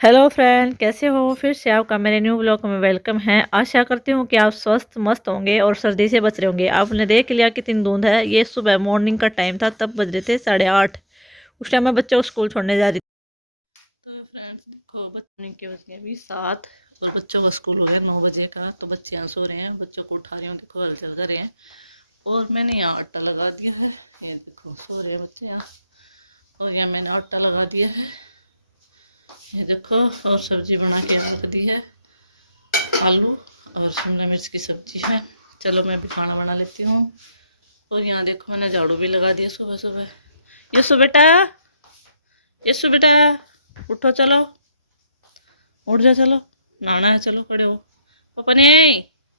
Hello friend, कैसे हो? फिर से आपका मेरे न्यू ब्लॉग में वेलकम है। आशा करती हूँ कि आप स्वस्थ मस्त होंगे और सर्दी से बच रहे होंगे। आपने देख लिया कितनी धुंध है। ये सुबह मॉर्निंग का टाइम था, तब बज रहे थे 8:30। उस टाइम मैं बच्चों को स्कूल छोड़ने जा रही थी। तो फ्रेंड्स देखो, बच्चों के बज गए अभी 7 और बच्चों का स्कूल हो गया 9 बजे का। तो बच्चे यहाँ सो रहे हैं, बच्चों को उठा रही हूँ, देखो हलचल कर रहे हैं। और मैंने यहाँ आटा लगा दिया है, ये देखो सो रहे हैं बच्चे यहाँ। और यहाँ मैंने आटा लगा दिया है, ये देखो। और सब्जी बना के रख दी है, आलू और शिमला मिर्च की सब्जी है। चलो मैं भी खाना बना लेती हूँ। और यहाँ देखो मैंने झाड़ू भी लगा दिया सुबह सुबह। यशु बेटा, यशु बेटा, उठो, चलो उठ जा, चलो नहाना है, चलो खड़े हो। पापा ने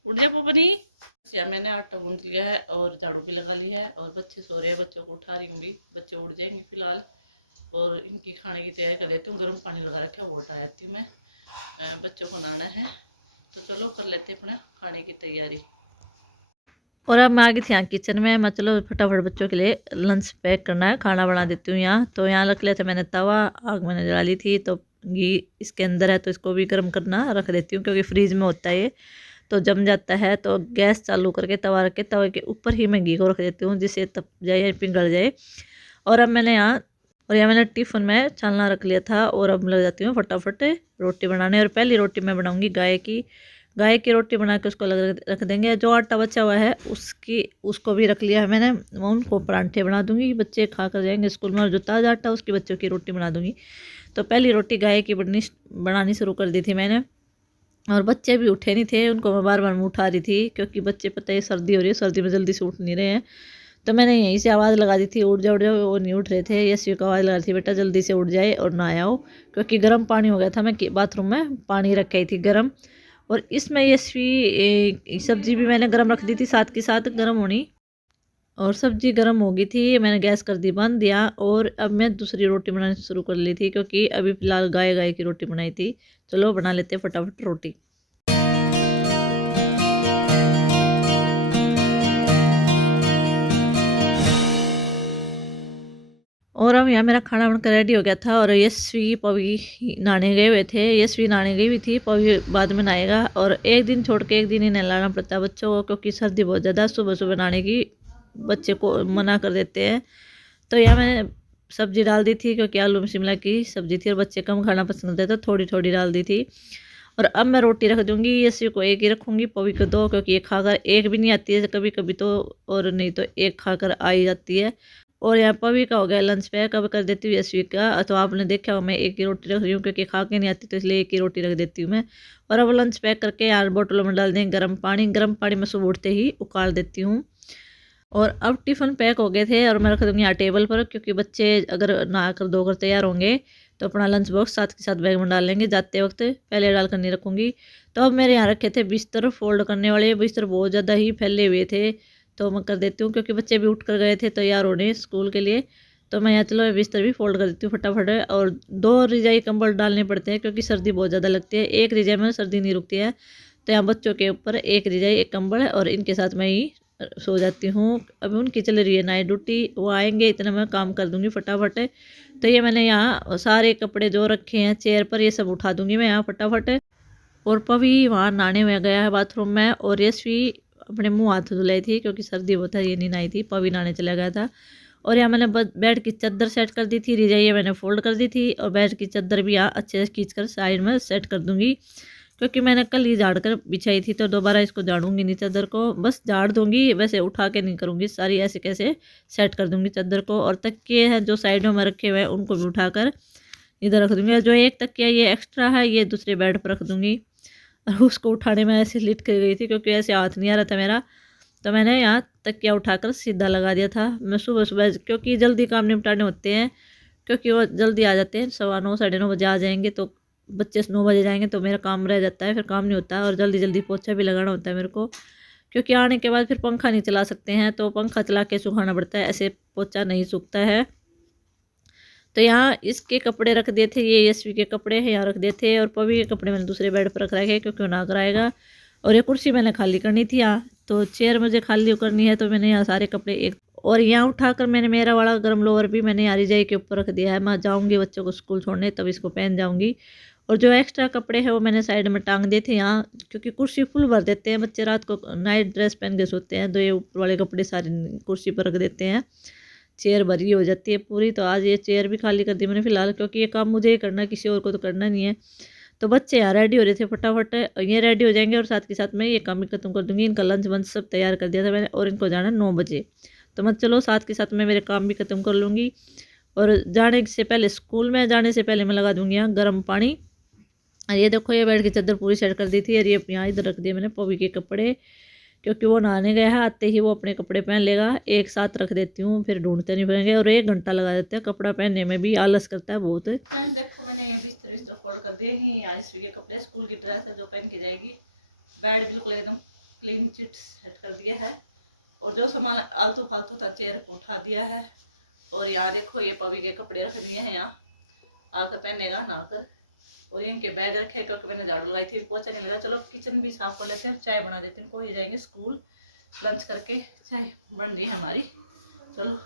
उठ जा, पापा ने। यहाँ मैंने आटा गूंथ लिया है और झाड़ू भी लगा लिया है। और बच्चे सो रहे हैं, बच्चों को उठा रही हूँ, बच्चे उठ जाएंगे फिलहाल। और इनकी खाने की तैयारी कर देती हूँ। गर्म पानी लगा रखा है, वो हटा देती हूँ मैं। बच्चों को नहाना है, तो चलो कर लेते अपना खाने की तैयारी। और अब मैं आ गई थी यहाँ किचन में। मैं चलो फटाफट बच्चों के लिए लंच पैक करना है, खाना बना देती हूँ यहाँ। तो यहाँ रख लिया था मैंने तवा, आग मैंने जला ली थी। तो घी इसके अंदर है, तो इसको भी गर्म करना रख देती हूँ, क्योंकि फ्रीज में होता है ये, तो जम जाता है। तो गैस चालू करके तवा रख के तवे के ऊपर ही मैं घी को रख देती हूँ, जिससे तप जाए, पिघल जाए। और अब मैंने यहाँ टिफ़िन में छानना रख लिया था। और अब लग जाती हूँ फटाफट रोटी बनाने। और पहली रोटी मैं बनाऊंगी गाय की रोटी बना के उसको अलग रख देंगे। जो आटा बचा हुआ है उसको भी रख लिया है मैंने, उनको परांठे बना दूंगी, बच्चे खा कर जाएंगे स्कूल में। और जो ताज़ा आटा उसकी बच्चों की रोटी बना दूंगी। तो पहली रोटी गाय की बनानी शुरू कर दी थी मैंने। और बच्चे भी उठे नहीं थे, उनको मैं बार बार मुँह उठा रही थी, क्योंकि बच्चे पता है सर्दी हो रही है, सर्दी में जल्दी से उठ नहीं रहे हैं। तो मैंने यहीं से आवाज़ लगा दी थी, उठ जाओ उठ जाओ। वो नहीं उठ रहे थे। यसी को आवाज़ लगा रही थी, बेटा जल्दी से उठ जाए और नहा आओ, क्योंकि गर्म पानी हो गया था। मैं बाथरूम में पानी रखी थी गर्म। और इसमें यशवी सब्जी भी मैंने गर्म रख दी थी, साथ के साथ गर्म होनी। और सब्जी गर्म हो गई थी, मैंने गैस कर दी बंद दिया। और अब मैं दूसरी रोटी बनानी शुरू कर ली थी, क्योंकि अभी फिलहाल गाय की रोटी बनाई थी। चलो बना लेते फटाफट रोटी। और अब यहाँ मेरा खाना बनकर रेडी हो गया था। और यशवी पवी नहाने गए हुए थे, यशवी नहाने गई हुई थी, पवी बाद में नहाएगा। और एक दिन छोड़ के एक दिन ही नहलाना पड़ता है बच्चों को, क्योंकि सर्दी बहुत ज़्यादा, सुबह सुबह नहाने की बच्चे को मना कर देते हैं। तो यहाँ मैंने सब्जी डाल दी थी, क्योंकि आलू में शिमला की सब्जी थी और बच्चे कम खाना पसंद करते, तो थोड़ी थोड़ी डाल दी थी। और अब मैं रोटी रख दूँगी। यशवी को एक ही रखूँगी, पवी को 2, क्योंकि एक खाकर एक भी नहीं आती है कभी कभी तो, और नहीं तो एक खाकर आ ही जाती है। और यहाँ पवी का हो गया लंच पैक, अब कर देती हूँ यशवी का। तो आपने देखा हो मैं एक ही रोटी रख रही हूँ, क्योंकि खा के नहीं आती, तो इसलिए एक ही रोटी रख देती हूँ मैं। और अब लंच पैक करके यार बोतलों में डाल दें गर्म पानी में सुबह उठते ही उकाल देती हूँ। और अब टिफ़िन पैक हो गए थे, और मैं रख दूँगी यहाँ टेबल पर, क्योंकि बच्चे अगर नहा कर धोकर तैयार होंगे तो अपना लंच बॉक्स साथ के साथ बैग में डाल लेंगे, जाते वक्त पहले डाल कर नहीं रखूँगी। तो अब मेरे यहाँ रखे थे बिस्तर, फोल्ड करने वाले बिस्तर बहुत ज़्यादा ही फैले हुए थे, तो मैं कर देती हूँ, क्योंकि बच्चे भी उठ कर गए थे तैयार होने स्कूल के लिए। तो मैं यहाँ चलो बिस्तर भी फोल्ड कर देती हूँ फटाफट। और 2 रजाई कंबल डालने पड़ते हैं, क्योंकि सर्दी बहुत ज़्यादा लगती है। एक रजाई में सर्दी नहीं रुकती है, तो यहाँ बच्चों के ऊपर एक रजाई एक कंबल है, और इनके साथ मैं ही सो जाती हूँ। अभी उनकी चल रही है नाइट ड्यूटी, वो आएंगे इतना मैं काम कर दूँगी फटाफट। तो ये मैंने यहाँ सारे कपड़े जो रखे हैं चेयर पर, ये सब उठा दूँगी मैं यहाँ फटाफट। और पवी वहाँ नहाने में गया है बाथरूम में, और यशवी अपने मुंह हाथ धुलाई थी, क्योंकि सर्दी बहुत है, ये नहीं नहाई थी, पवी नहाने चला गया था। और यहाँ मैंने बेड की चादर सेट कर दी थी, रजाई मैंने फोल्ड कर दी थी, और बेड की चादर भी यहाँ अच्छे से खींच कर साइड में सेट कर दूँगी, क्योंकि मैंने कल ही झाड़ कर बिछाई थी, तो दोबारा इसको झाड़ूंगी नहीं चादर को, बस झाड़ दूंगी, वैसे उठा के नहीं करूँगी सारी, ऐसे कैसे सेट कर दूंगी चादर को। और तकिए हैं जो साइडों में रखे हुए हैं, उनको भी उठाकर इधर रख दूंगी। जो एक तकिया ये एक्स्ट्रा है, ये दूसरे बेड पर रख दूंगी। और उसको उठाने में ऐसे लिट कर गई थी, क्योंकि ऐसे हाथ नहीं आ रहा था मेरा, तो मैंने यहाँ तकिया उठाकर सीधा लगा दिया था। मैं सुबह सुबह, क्योंकि जल्दी काम निपटाने होते हैं, क्योंकि वो जल्दी आ जाते हैं, 9:15 9:30 बजे आ जाएंगे, तो बच्चे 9 बजे जाएंगे, तो मेरा काम रह जाता है, फिर काम नहीं होता है। और जल्दी जल्दी पोछा भी लगाना होता है मेरे को, क्योंकि आने के बाद फिर पंखा नहीं चला सकते हैं, तो पंखा चला के सुखाना पड़ता है, ऐसे पोछा नहीं सूखता है। तो यहाँ इसके कपड़े रख दिए थे, ये यशवी के कपड़े हैं यहाँ रख दिए थे। और पवी के कपड़े मैंने दूसरे बेड पर रख रखे, क्योंकि वो ना कराएगा। और ये कुर्सी मैंने खाली करनी थी यहाँ, तो चेयर मुझे खाली करनी है, तो मैंने यहाँ सारे कपड़े एक, और यहाँ उठाकर मैंने मेरा वाला गर्म लोअर भी मैंने यहाँ रजाई के ऊपर रख दिया है। मैं जाऊँगी बच्चों को स्कूल छोड़ने, तब इसको पहन जाऊँगी। और जो एक्स्ट्रा कपड़े हैं वो मैंने साइड में टांग दिए थे यहाँ, क्योंकि कुर्सी फुल भर देते हैं बच्चे, रात को नाइट ड्रेस पहन के सोते हैं तो ये ऊपर वाले कपड़े सारे कुर्सी पर रख देते हैं, चेयर भरी हो जाती है पूरी। तो आज ये चेयर भी खाली कर दी मैंने फ़िलहाल, क्योंकि ये काम मुझे ही करना है, किसी और को तो करना नहीं है। तो बच्चे यहाँ रेडी हो रहे थे फटाफट, ये रेडी हो जाएंगे और साथ के साथ मैं ये काम भी खत्म कर दूँगी। इनका लंच वंच सब तैयार कर दिया था मैंने, और इनको जाना 9 बजे। तो मैं चलो साथ के साथ मैं मेरे काम भी खत्म कर लूँगी। और जाने से पहले, स्कूल में जाने से पहले मैं लगा दूँगी यहाँ गर्म पानी। और ये देखो ये बेड की चादर पूरी सेट कर दी थी, और ये यहाँ इधर रख दिए मैंने पवी के कपड़े, क्योंकि वो नहाने गया है, आते ही वो अपने कपड़े पहन लेगा। एक साथ रख देती हूँ, फिर ढूंढते नहीं पड़ेंगे, और 1 घंटा लगा देते हैं कपड़ा पहनने में भी, आलस करता है बहुत। देखो मैंने बिस्तर फोल्ड कर दिए ही, आज के कपड़े स्कूल की ड्रेस है जो पहन के जाएगी। बेड बिल्कुल एकदम क्लीन चिट सेट कर दिया है, और जो सामान आलतू फालतू था चेयर को उठा दिया है। और यहाँ देखो ये पवी के कपड़े रख दिए हैं, यहाँ आकर पहनेगा नहाकर। और इनके बैग रखे क्योंकि मैंने झाड़ू लगाई थी, पोछा नहीं लगा। चलो किचन भी साफ कर लेते हैं, चाय बना देते हैं, इनको ये जाएंगे स्कूल। लंच करके चाय बन रही है हमारी, चलो।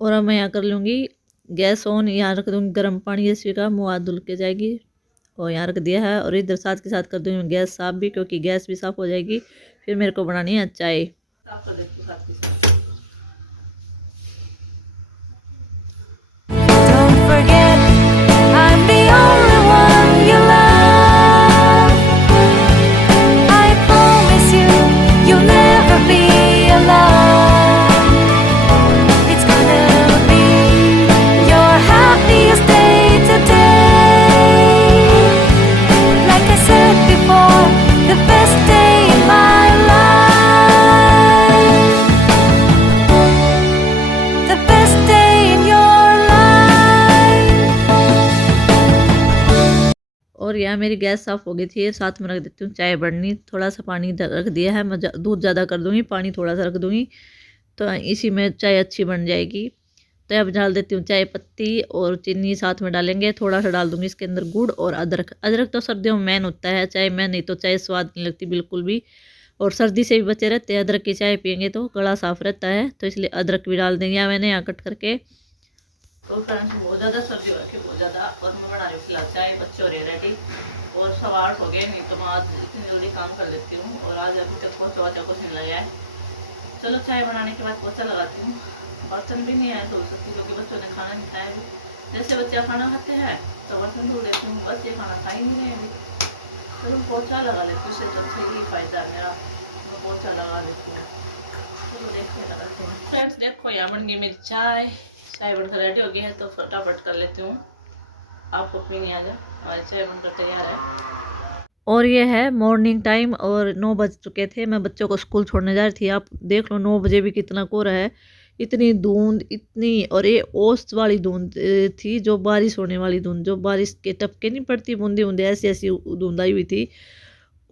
और अब मैं यहाँ कर लूँगी गैस ऑन, यहाँ रख दूँगी गर्म पानी, जैसे का मुँह हाथ धुल के जाएगी। और यहाँ रख दिया है, और इधर साथ के साथ कर दूँगी गैस साफ भी, क्योंकि गैस भी साफ हो जाएगी। फिर मेरे को बनानी है चाय, साफ कर देती हूँ साथ के साथ। और यहाँ मेरी गैस साफ़ हो गई थी, साथ में रख देती हूँ चाय बढ़नी। थोड़ा सा पानी रख दिया है, मैं दूध ज़्यादा कर दूँगी, पानी थोड़ा सा रख दूँगी, तो इसी में चाय अच्छी बन जाएगी। तो अब डाल देती हूँ चाय पत्ती, और चीनी साथ में डालेंगे, थोड़ा सा डाल दूँगी इसके अंदर गुड़ और अदरक। अदरक तो सर्दियों में मेन होता है चाय में, नहीं तो चाय स्वाद नहीं लगती बिल्कुल भी, और सर्दी से भी बचे रहते हैं। अदरक की चाय पियेंगे तो गला साफ़ रहता है, तो इसलिए अदरक भी डाल देंगे मैंने यहाँ कट करके। तो फ्रेंड्स बहुत ज़्यादा सर्दी हो रखी है, बहुत ज़्यादा। और मैं बना रही हूँ फिलहाल चाय, बच्चे हो रहे रेडी, और 8:15 हो गए, नहीं तो मैं आज इतनी जल्दी काम कर लेती हूँ। और आज अभी तक पोछा वोछा कुछ नहीं लगा है। चलो चाय बनाने के बाद पोछा लगाती हूँ। बर्तन भी नहीं आए धो सकती, क्योंकि बच्चों ने खाना नहीं खाया अभी। जैसे बच्चे खाना खाते हैं तो बर्तन धो देती हूँ, बच्चे खाना खा ही नहीं रहे अभी। चलो पोछा लगा लेती हूँ, इससे सबसे यही फ़ायदा है मेरा, मैं पोछा लगा लेती हूँ। चलो देखते लगाते हैं। फ्रेंड्स देखो यहाँ बन गई मेरी चाय, चाय बनकर रेडी हो गई है, तो फटाफट कर लेती हूँ। आपको पीनी आ जाए, हमारी चाय बनकर तैयार है। और ये है मॉर्निंग टाइम, और 9 बज चुके थे, मैं बच्चों को स्कूल छोड़ने जा रही थी। आप देख लो 9 बजे भी कितना कोहरा है, इतनी धुंध इतनी, और ये ओस वाली धुंध थी, जो बारिश होने वाली धुंध, जो बारिश के टपके नहीं पड़ती बूंदी बूंदी, ऐसी ऐसी धुंध आई हुई थी।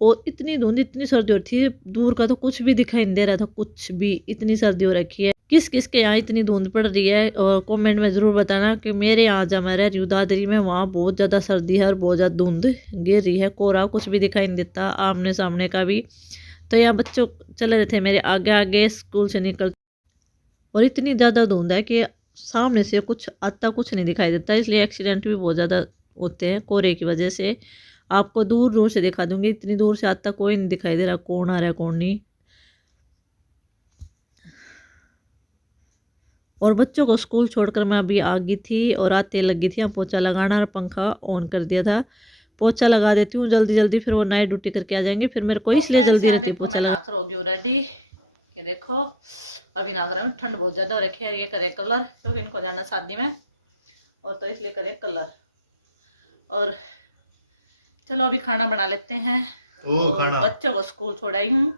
और इतनी धुंध, इतनी सर्दी हो रही थी, दूर का तो कुछ भी दिखाई नहीं दे रहा था, कुछ भी। इतनी सर्दी हो रखी है। किस किस के यहाँ इतनी धुंध पड़ रही है, और कमेंट में ज़रूर बताना। कि मेरे यहाँ जहाँ मैं रह रही हूँ दादरी में, वहाँ बहुत ज़्यादा सर्दी है, और बहुत ज़्यादा धुंध गिर रही है, कोहरा कुछ भी दिखाई नहीं देता आमने सामने का भी। तो यहाँ बच्चों चले रहे थे मेरे आगे आगे स्कूल से निकल, और इतनी ज़्यादा धुंध है कि सामने से कुछ आता कुछ नहीं दिखाई देता, इसलिए एक्सीडेंट भी बहुत ज़्यादा होते हैं कोहरे की वजह से। आपको दूर दूर से दिखा दूंगी, इतनी दूर से आता कोई नहीं दिखाई दे रहा, कौन आ रहा है कौन नहीं। और बच्चों को स्कूल छोड़कर मैं अभी आ गई थी, और आते लगी थी यहाँ पोछा लगाना, और पंखा ऑन कर दिया था। पोछा लगा देती हूँ जल्दी जल्दी, फिर वो नाइट ड्यूटी करके आ जाएंगे, फिर मेरे को इसलिए जल्दी रहती है पोछा लगा। रेडी ये देखो, अभी ना करें, ठंड बहुत ज़्यादा हो रखी है। ये करे कलर, क्योंकि इनको जाना शादी में, और तो इसलिए करे कलर। और चलो अभी खाना बना लेते हैं। खाना बच्चों को स्कूल छोड़ाई हूँ,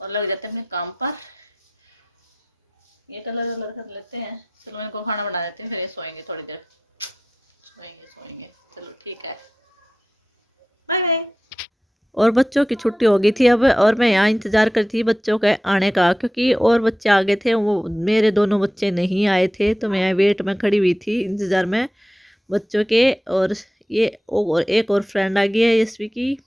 और लग जाते हैं अपने काम पर। ये कलर कर लेते हैं। चलो इनको खाना बना देते हैं, फिर ये सोएंगे थोड़ी देर, सोएंगे। चलो ठीक है, बाय बाय। और बच्चों की छुट्टी हो गई थी अब, और मैं यहाँ इंतज़ार करती थी बच्चों के आने का, क्योंकि और बच्चे आ गए थे, वो मेरे दोनों बच्चे नहीं आए थे। तो मैं यहाँ वेट में खड़ी हुई थी इंतज़ार में बच्चों के। और ये और एक और फ्रेंड आ गई है यशवी की।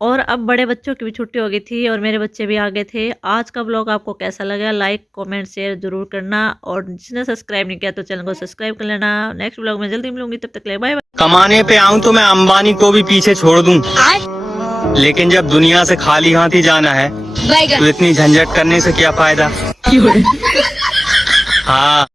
और अब बड़े बच्चों की भी छुट्टी हो गई थी और मेरे बच्चे भी आ गए थे। आज का ब्लॉग आपको कैसा लगा, लाइक कमेंट शेयर जरूर करना, और जिसने सब्सक्राइब नहीं किया तो चैनल को सब्सक्राइब कर लेना। नेक्स्ट ब्लॉग में जल्दी मिलूंगी, तब तक के लिए बाय बाय। कमाने पे आऊं तो मैं अंबानी को भी पीछे छोड़ दूं, लेकिन जब दुनिया से खाली हाथ ही जाना है तो इतनी झंझट करने से क्या फायदा। हाँ।